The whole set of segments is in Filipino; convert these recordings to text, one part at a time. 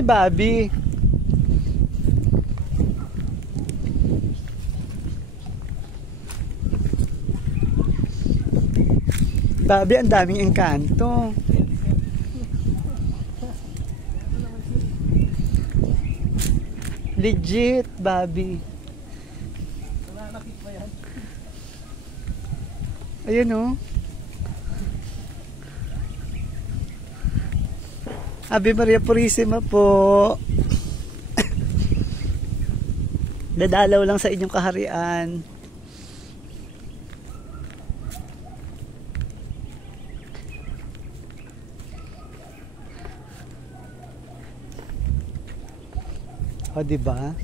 Hi, Bobby. Bobby, ang daming engkanto. Legit, Bobby. Nananakit ba yan? Ayun oh. Ave Maria Purisima po. Dadalaw lang sa inyong kaharian. O, diba?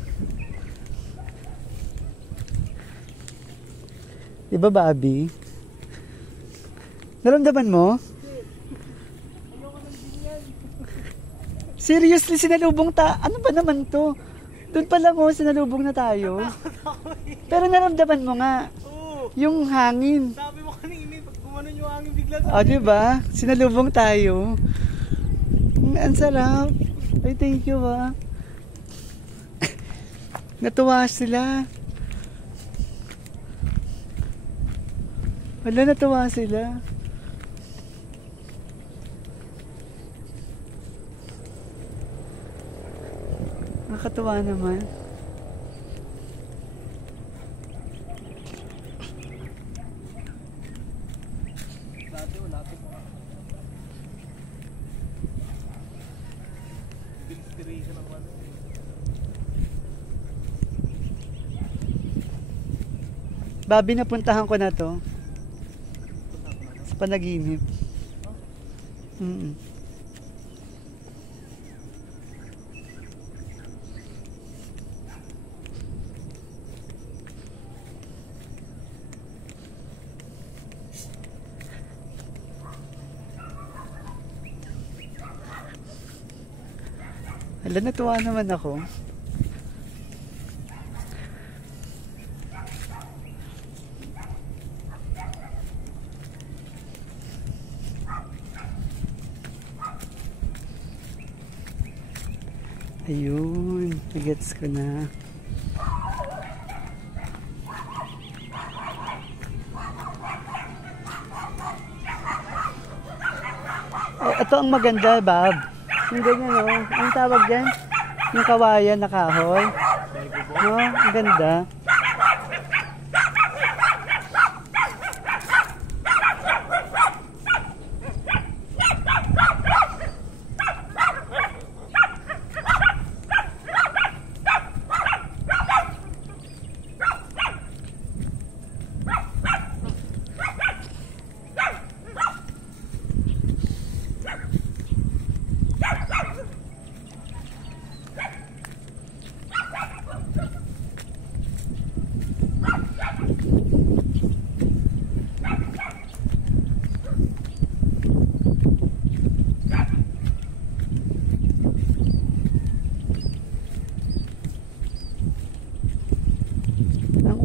Diba, Bobby? Naramdaman mo? Seriously, sinalubong ano ba naman to? Doon pa lang sinalubong na tayo. Pero naramdaman mo nga. Oo. Yung hangin. Sabi mo kanina, pag gumanon yung hangin bigla O, diba? Sinalubong tayo. Ang sarap. Ay, thank you, Natuwa sila. Wala, natuwa sila. Nakakatuwa naman. Dati wala ito po. Bilsteration ang ano. Bobby, napuntahan ko na to. Sa panaginip. Hala, natuwa naman ako. Ayun, gets ko na. Ito ang maganda, Bob. Yung ganyan, Ang tawag dyan? Yung kawayan na kahoy. No? Ang ganda.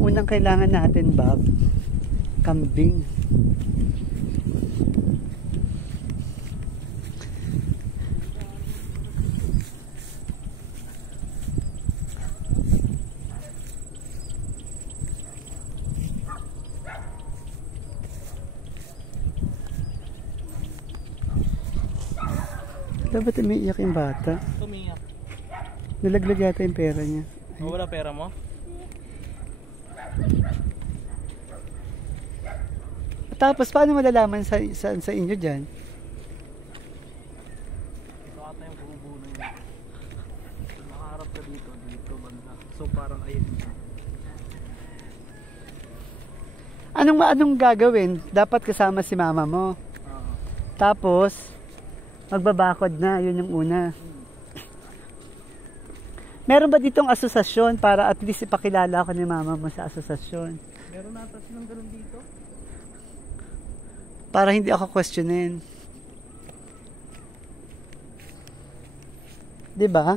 Unang kailangan natin, Bob, kambing. Dapat umiiyak yung bata. Tumiyak. Nalaglag yata yung pera niya. Oh, wala pera mo? Tapos, paano malalaman sa inyo dyan? Ito ata yung buo-buo na yun. Kung nakaharap ka dito banda. So parang ayun. Anong gagawin? Dapat kasama si mama mo. Tapos, magbabakod na. Yun yung una. Meron ba ditong asosasyon para at least ipakilala ko ni mama mo sa asosasyon? Meron nata silang ganun dito? Para hindi ako questionin. 'Di ba?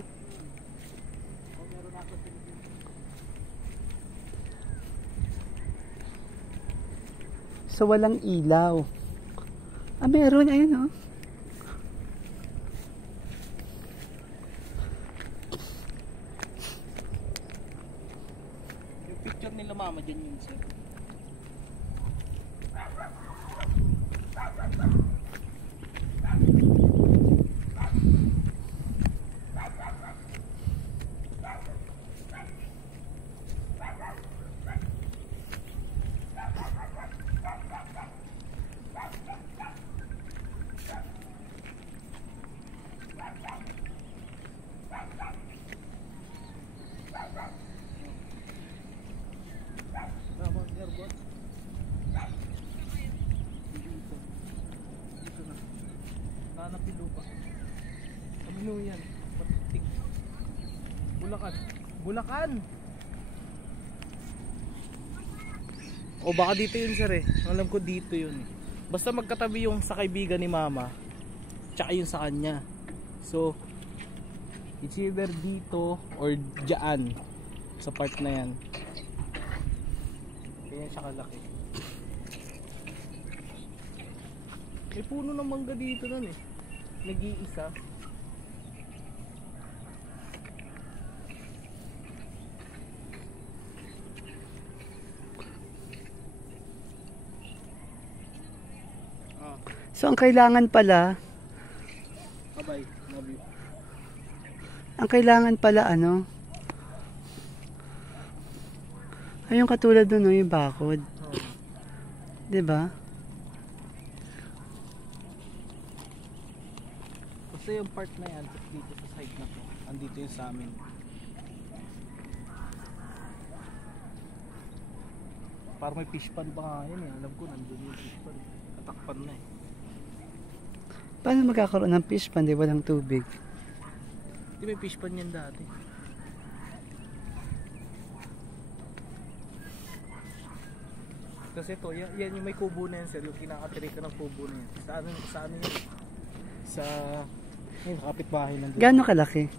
So walang ilaw. Meron, ayun mama dyan yun sir. Tama, airbot. Dito na. Nanapin lupa. Kamino yan. Patitik. Bulacan. Bulacan! O baka dito yun sir eh. Alam ko dito yun. Basta magkatabi yung sa kaibigan ni mama. Tsaka yung sa kanya. So, it's either dito or dyan. Sa part na yan. Kaya siya kalaki. May puno ng mangga dito nun eh. Nag-iisa. So ang kailangan pala, Bye-bye. Love you. ang kailangan pala ano, ay yung katulad nun, no, yung bakod. Oo. 'Di ba? Kasi yung part na yan, dito sa side na to, andito yung sa amin. Parang may fish pan pa nga yun eh. Alam ko nandun yung fish pan. Katakpan na eh. Paano magkakaroon ng fish pan, di walang tubig? Hindi may fish pan yan dati. Kasi to, yan yung may kubo na yan sir. Yung kinakatirik ka ng kubo na yan. Sa ano yun? Sa yun, kapitbahay nandun. Gaano kalaki?